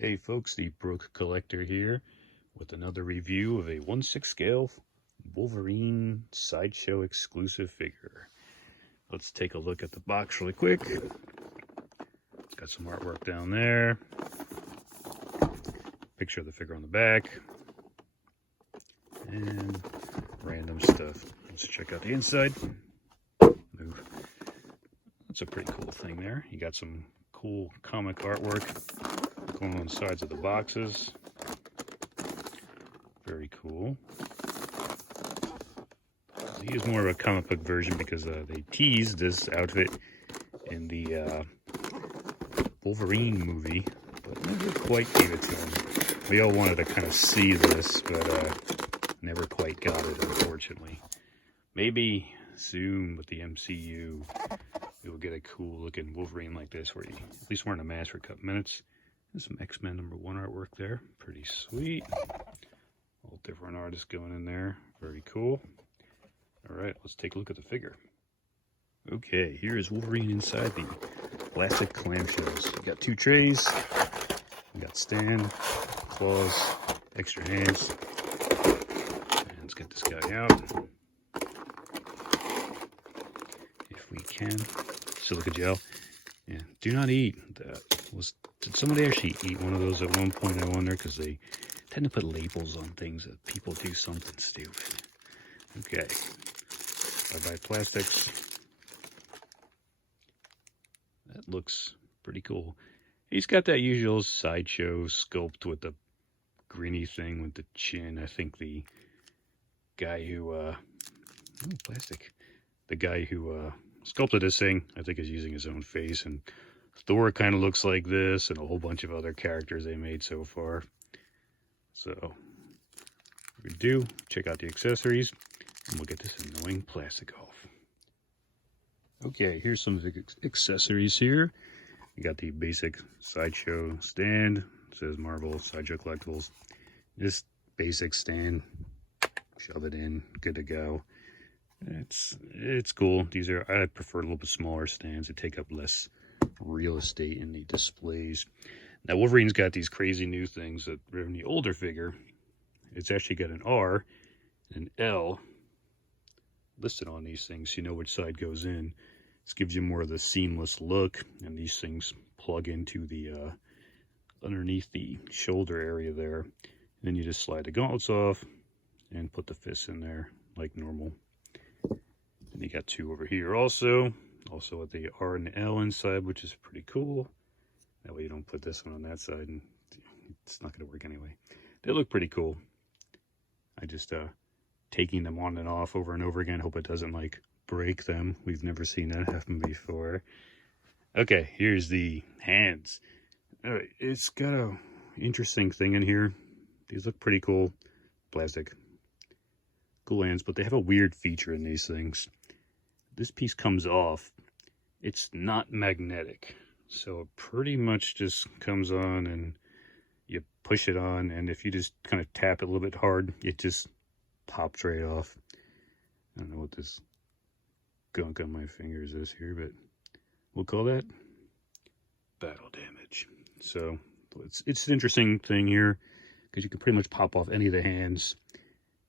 Hey folks, the Broke Collector here with another review of a 1/6 scale Wolverine Sideshow exclusive figure. Let's take a look at the box really quick. It's got some artwork down there. Picture of the figure on the back. And random stuff. Let's check out the inside. Move. That's a pretty cool thing there. You got some cool comic artwork going on the sides of the boxes. Very cool. He is more of a comic book version because they teased this outfit in the Wolverine movie, but never quite gave it to him. We all wanted to kind of see this, but never quite got it, unfortunately. Maybe soon with the MCU, we will get a cool looking Wolverine like this, where he at least wearing a mask for a couple minutes. There's some X-Men #1 artwork there. Pretty sweet. All different artists going in there. Very cool. Alright, let's take a look at the figure. Okay, here is Wolverine inside the plastic clamshells. We got two trays. We got stand, claws, extra hands. And let's get this guy out. If we can. Silica gel. Yeah, do not eat that. Did somebody actually eat one of those at one point, I wonder? Because they tend to put labels on things that people do something stupid. Okay. Bye-bye plastics. That looks pretty cool. He's got that usual Sideshow sculpt with the grinny thing with the chin. I think the guy who, plastic. The guy who, sculpted this thing, I think, is using his own face, and Thor kind of looks like this, and a whole bunch of other characters they made so far. So, what we do, check out the accessories, and we'll get this annoying plastic off. Okay, here's some of the accessories here. You got the basic Sideshow stand. It says Marvel Sideshow Collectibles. Just basic stand. Shove it in, good to go. It's cool. I prefer a little bit smaller stands that take up less real estate in the displays. Now Wolverine's got these crazy new things that in the older figure, it's actually got an R and an L listed on these things, so you know which side goes in. This gives you more of the seamless look, and these things plug into the underneath the shoulder area there. And then you just slide the gauntlets off and put the fists in there like normal. And you got two over here also with the R and the L inside, which is pretty cool. That way you don't put this one on that side, and it's not going to work anyway. They look pretty cool. I just taking them on and off over and over again. Hope it doesn't like break them. We've never seen that happen before. Okay, here's the hands. All right, it's got a interesting thing in here. These look pretty cool. Plastic. Cool hands, but they have a weird feature in these things. This piece comes off. It's not magnetic, so it pretty much just comes on and you push it on, and if you just kind of tap it a little bit hard, it just pops right off. I don't know what this gunk on my fingers is here, but we'll call that battle damage. So it's an interesting thing here, because you can pretty much pop off any of the hands.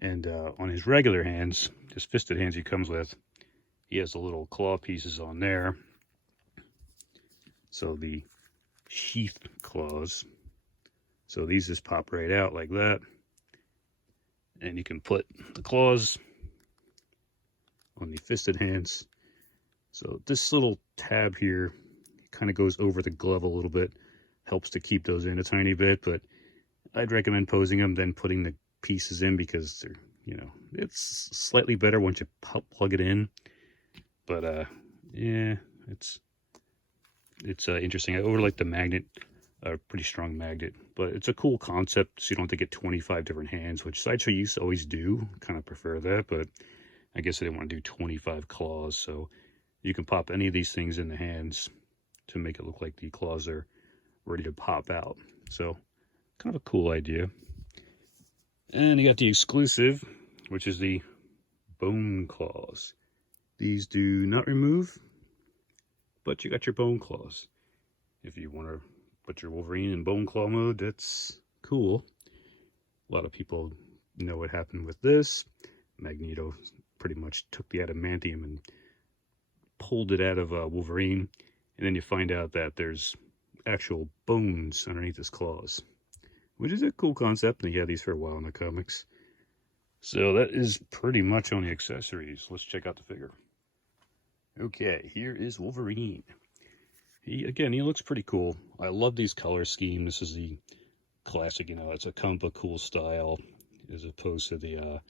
And on his regular hands, his fisted hands he comes with, he has the little claw pieces on there. So the sheath claws. So these just pop right out like that. And you can put the claws on the fisted hands. So this little tab here kind of goes over the glove a little bit. Helps to keep those in a tiny bit, but I'd recommend posing them, then putting the pieces in, because they're, it's slightly better once you plug it in. But yeah, it's interesting. I over like the magnet, a pretty strong magnet, but it's a cool concept, so you don't have to get 25 different hands, which Sideshow used to always do. Kind of prefer that, but I guess I didn't want to do 25 claws, so you can pop any of these things in the hands to make it look like the claws are ready to pop out. So kind of a cool idea. And you got the exclusive, which is the bone claws. These do not remove, but you got your bone claws. If you want to But your Wolverine in Bone Claw mode, that's cool. A lot of people know what happened with this. Magneto pretty much took the adamantium and pulled it out of Wolverine, and then you find out that there's actual bones underneath his claws, which is a cool concept, and he had these for a while in the comics. So that is pretty much on the accessories. Let's check out the figure. Okay, here is Wolverine. He looks pretty cool. I love these color scheme. This is the classic, it's a Compa cool style, as opposed to the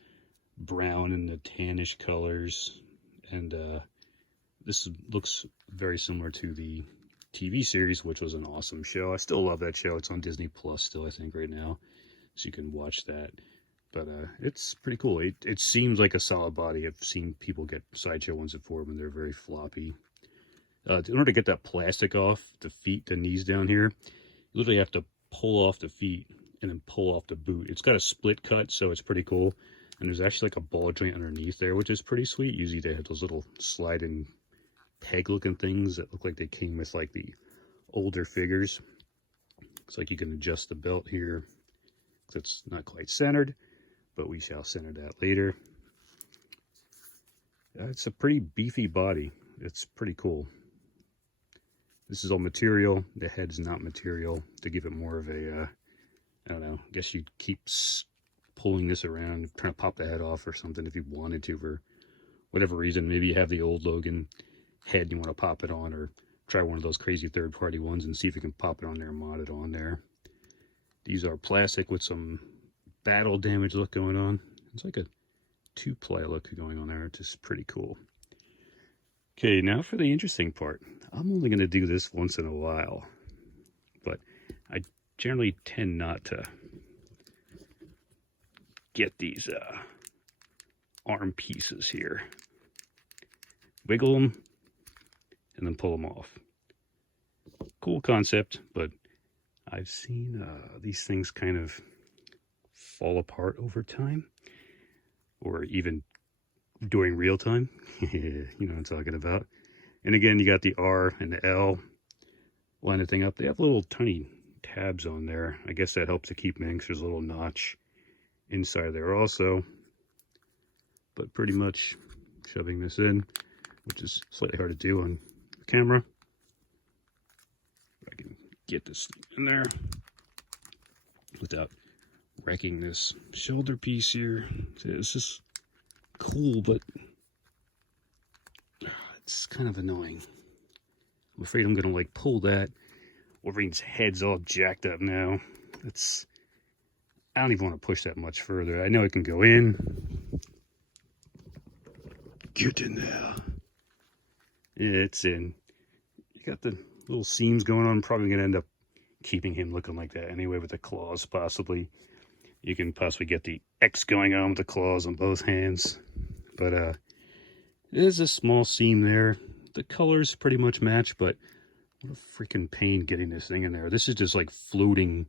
brown and the tannish colors. And this looks very similar to the TV series, which was an awesome show. I still love that show. It's on Disney Plus still, I think, right now, so you can watch that. But it's pretty cool. It seems like a solid body. I've seen people get Sideshow ones before when they're very floppy. In order to get that plastic off the feet, the knees down here, you literally have to pull off the feet and then pull off the boot. It's got a split cut, so it's pretty cool. And there's actually like a ball joint underneath there, which is pretty sweet. Usually they have those little sliding peg looking things that look like they came with like the older figures. Looks like you can adjust the belt here. It's not quite centered, but we shall center that later. It's a pretty beefy body. It's pretty cool. This is all material. The head's not material to give it more of a, I don't know, I guess you'd keep pulling this around, trying to pop the head off or something if you wanted to for whatever reason. Maybe you have the old Logan head and you want to pop it on, or try one of those crazy third-party ones and see if you can pop it on there and mod it on there. These are plastic with some battle damage look going on. It's like a 2-ply look going on there, which is pretty cool. Okay, now for the interesting part. I'm only going to do this once in a while, but I generally tend not to get these arm pieces here. Wiggle them and then pull them off. Cool concept, but I've seen these things kind of fall apart over time, or even during real time. You know what I'm talking about. And again, you got the R and the L line the thing up. They have little tiny tabs on there. I guess that helps to keep them in, because there's a little notch inside there also. But pretty much shoving this in, which is slightly hard to do on camera. I can get this in there without wrecking this shoulder piece here. So this is cool, but it's kind of annoying. I'm afraid I'm gonna like pull that. Wolverine's head's all jacked up now. I don't even want to push that much further. I know it can go in. Get in there. Yeah, it's in. You got the little seams going on. Probably gonna end up keeping him looking like that anyway, with the claws possibly. You can possibly get the X going on with the claws on both hands. But there's a small seam there. The colors pretty much match, but what a freaking pain getting this thing in there. This is just like floating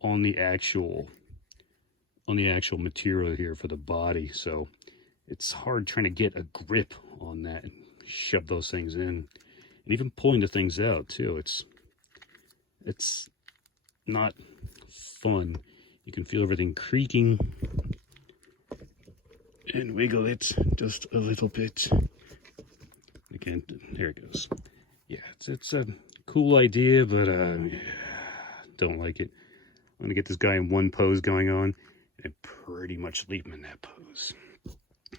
on the actual material here for the body, so it's hard trying to get a grip on that and shove those things in, and even pulling the things out too. It's not fun. You can feel everything creaking, and wiggle it just a little bit. Again, there it goes. Yeah, it's a cool idea, but don't like it. I'm gonna get this guy in one pose going on and pretty much leave him in that pose.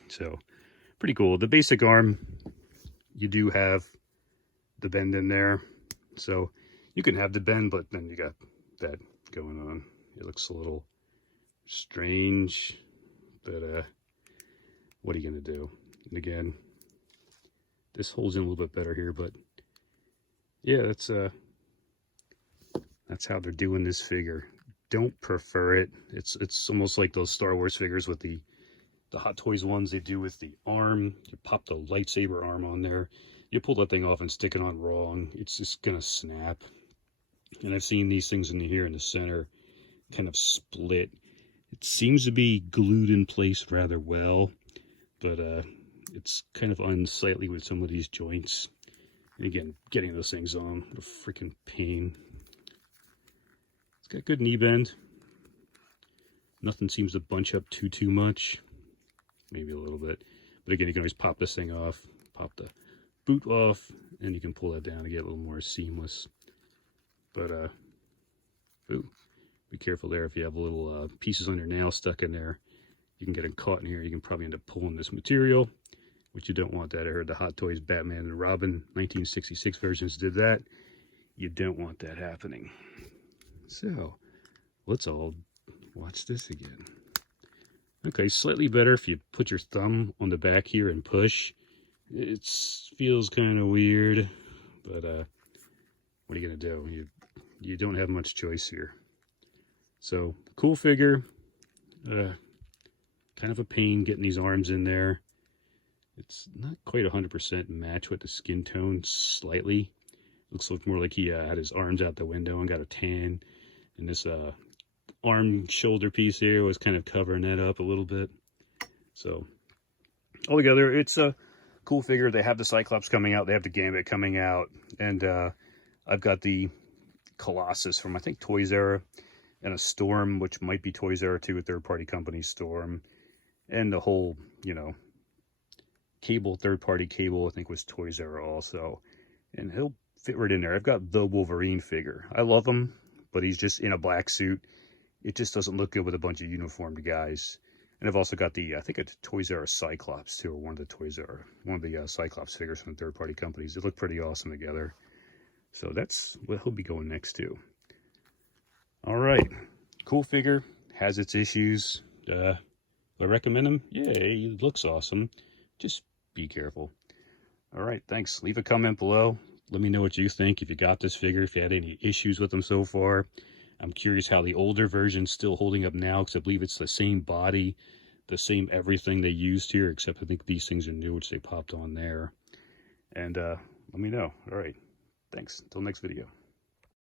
So pretty cool. The basic arm, you do have the bend in there, so you can have the bend, but then you got that going on. It looks a little strange, but what are you gonna do? And again, this holds in a little bit better here, but yeah, that's how they're doing this figure. Don't prefer it. It's almost like those Star Wars figures with the Hot Toys ones they do with the arm. You pop the lightsaber arm on there, you pull that thing off and stick it on wrong, it's just gonna snap. And I've seen these things in here in the center kind of split. It seems to be glued in place rather well, but it's kind of unsightly with some of these joints. And again, getting those things on, what a freaking pain. got good knee bend. Nothing seems to bunch up too much. Maybe a little bit. But again, you can always pop this thing off, pop the boot off, and you can pull that down to get a little more seamless. But, ooh, be careful there. If you have little pieces on your nail stuck in there, you can get them caught in here. You can probably end up pulling this material, which you don't want that. I heard the Hot Toys Batman and Robin 1966 versions did that. You don't want that happening. So, let's all watch this again. Okay, slightly better if you put your thumb on the back here and push. It feels kind of weird, but what are you going to do? You don't have much choice here. So, cool figure. Kind of a pain getting these arms in there. It's not quite 100% match with the skin tone, slightly. Looks more like he had his arms out the window and got a tan. And this arm shoulder piece here was kind of covering that up a little bit. So, altogether, it's a cool figure. They have the Cyclops coming out. They have the Gambit coming out. And I've got the Colossus from, I think, Toys R Us. And a Storm, which might be Toys R Us too, a third-party company, Storm. And the whole, you know, Cable, third-party Cable, I think was Toys R Us also. And he'll fit right in there. I've got the Wolverine figure. I love him, but he's just in a black suit. It just doesn't look good with a bunch of uniformed guys. And I've also got the, I think it's Toys R Us Cyclops too, or one of the Cyclops figures from third-party companies. They look pretty awesome together. So that's what he'll be going next to. All right, cool figure, has its issues. Do I recommend him? Yeah, he looks awesome. Just be careful. All right, thanks. Leave a comment below. Let me know what you think. If you got this figure, if you had any issues with them so far. I'm curious how the older version's still holding up now, because I believe it's the same body, the same everything they used here, except I think these things are new, which they popped on there. And let me know. All right, thanks. Until next video.